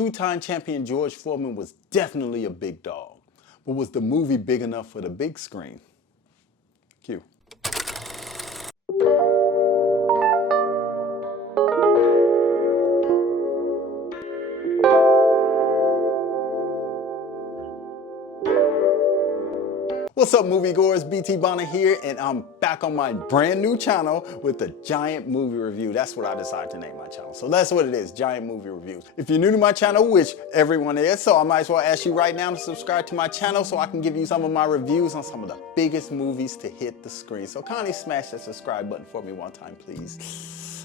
Two-time champion George Foreman was definitely a big dog. But was the movie big enough for the big screen? Cue. What's up, moviegoers? BT Bonner here, and I'm back on my brand new channel with a giant movie review. That's what I decided to name my channel. So that's what it is, giant movie reviews. If you're new to my channel, which everyone is, so I might as well ask you right now to subscribe to my channel so I can give you some of my reviews on some of the biggest movies to hit the screen. So kindly smash that subscribe button for me one time, please.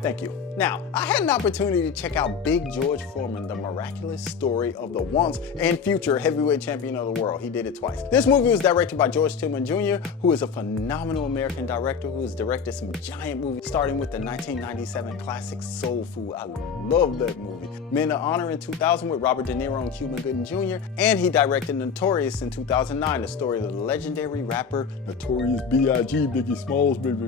Thank you. Now, I had an opportunity to check out Big George Foreman, the miraculous story of the once and future heavyweight champion of the world. He did it twice. This movie was directed by George Tillman Jr., who is a phenomenal American director who has directed some giant movies, starting with the 1997 classic Soul Food. I love that movie. Men of Honor in 2000 with Robert De Niro and Cuba Gooding Jr., and he directed Notorious in 2009, the story of the legendary rapper Notorious B.I.G. Biggie Smalls, baby.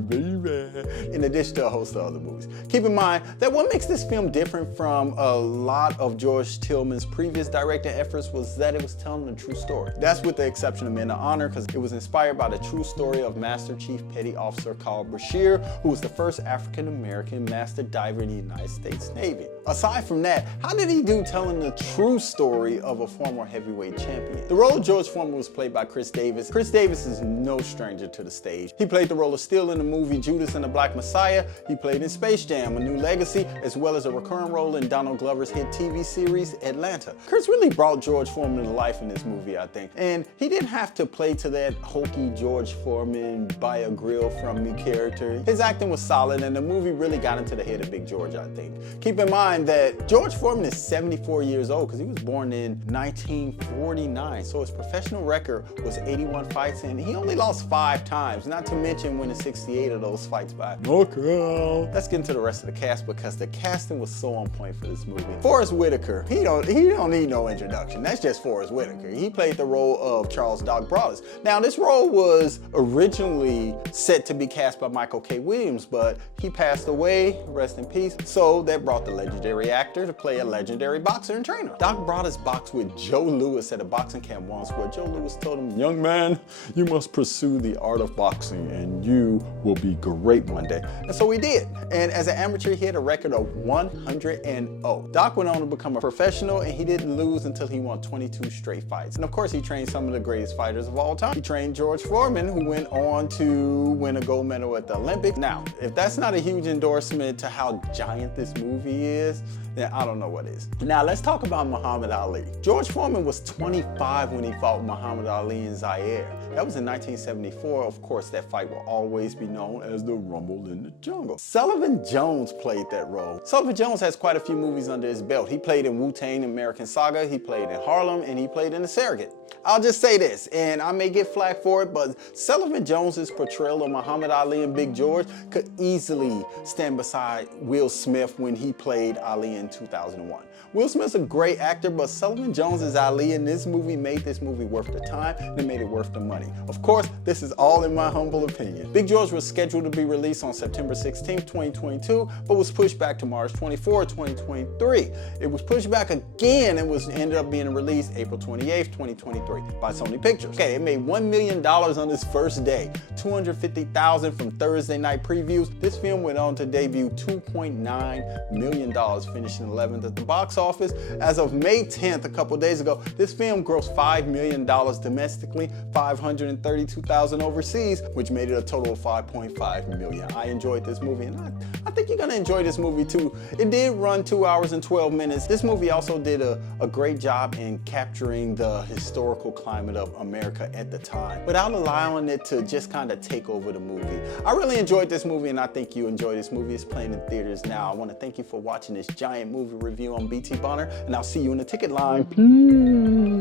In addition to a host of other movies. Keep in mind that what makes this film different from a lot of George Tillman's previous directing efforts was that it was telling a true story. That's with the exception of Men of Honor, because it was inspired by the true story of Master Chief Petty Officer Carl Brashear, who was the first African-American master diver in the United States Navy. Aside from that, how did he do telling the true story of a former heavyweight champion? The role of George Foreman was played by Chris Davis. Chris Davis is no stranger to the stage. He played the role of Steel in the movie Judas and the Black Messiah. He played in Space Jam: A New Legacy, as well as a recurring role in Donald Glover's hit TV series Atlanta. Chris really brought George Foreman to life in this movie, I think. And he didn't have to play to that hokey George Foreman buy a grill from me character. His acting was solid, and the movie really got into the head of Big George, I think. Keep in mind that George Foreman is 74 years old because he was born in 1949. So his professional record was 81 fights, and he only lost 5 times, not to mention winning 68 of those fights by knockout. Let's get into the rest of the cast, because the casting was so on point for this movie. Forrest Whitaker, he don't need no introduction. That's just Forrest Whitaker. He played the role of Charles Doc Broadus. Now, this role was originally set to be cast by Michael K. Williams, but he passed away, rest in peace. So that brought the legendary actor to play a legendary boxer and trainer. Doc Broadus boxed with Joe Louis at a boxing camp once, where Joe Louis told him, "Young man, you must pursue the art of boxing and you will be great one day." And so he did. And as an amateur, he had a record of 100-0. Doc went on to become a professional, and he didn't lose until he won 22 straight fights. And of course, he trained some of the greatest fighters of all time. He trained George Foreman, who went on to win a gold medal at the Olympics. Now, if that's not a huge endorsement to how giant this movie is, then I don't know what is. Now, let's talk about Muhammad Ali. George Foreman was 25 when he fought Muhammad Ali in Zaire. That was in 1974. Of course, that fight will always be known as the Rumble in the Jungle. Sullivan Jones played that role. Sullivan Jones has quite a few movies under his belt. He played in Wu-Tang: American Saga, he played in Harlem, and he played in The Surrogate. I'll just say this, and I may get flack for it, but Sullivan Jones's portrayal of Muhammad Ali and Big George could easily stand beside Will Smith when he played Ali in 2001. Will Smith's a great actor, but Sullivan Jones's Ali in this movie made this movie worth the time, and it made it worth the money. Of course, this is all in my humble opinion. Big George was scheduled to be released on September 16th, 2022, but was pushed back to March 24th, 2023. It was pushed back again and ended up being released April 28th, 2023 by Sony Pictures. Okay, it made $1 million on its first day, $250,000 from Thursday night previews. This film went on to debut $2.9 million, finishing 11th at the box office. As of May 10th, a couple days ago, this film grossed $5 million domestically, $532,000 overseas, which made it a total of $5.5 million. I enjoyed this movie, and I think you're gonna enjoy this movie too. It did run 2 hours and 12 minutes. This movie also did a great job in capturing the historical climate of America at the time, without allowing it to just kind of take over the movie. I really enjoyed this movie, and I think you enjoy this movie. It's playing in theaters now. I want to thank you for watching this giant movie review on BT Bonner, and I'll see you in the ticket line. Peace.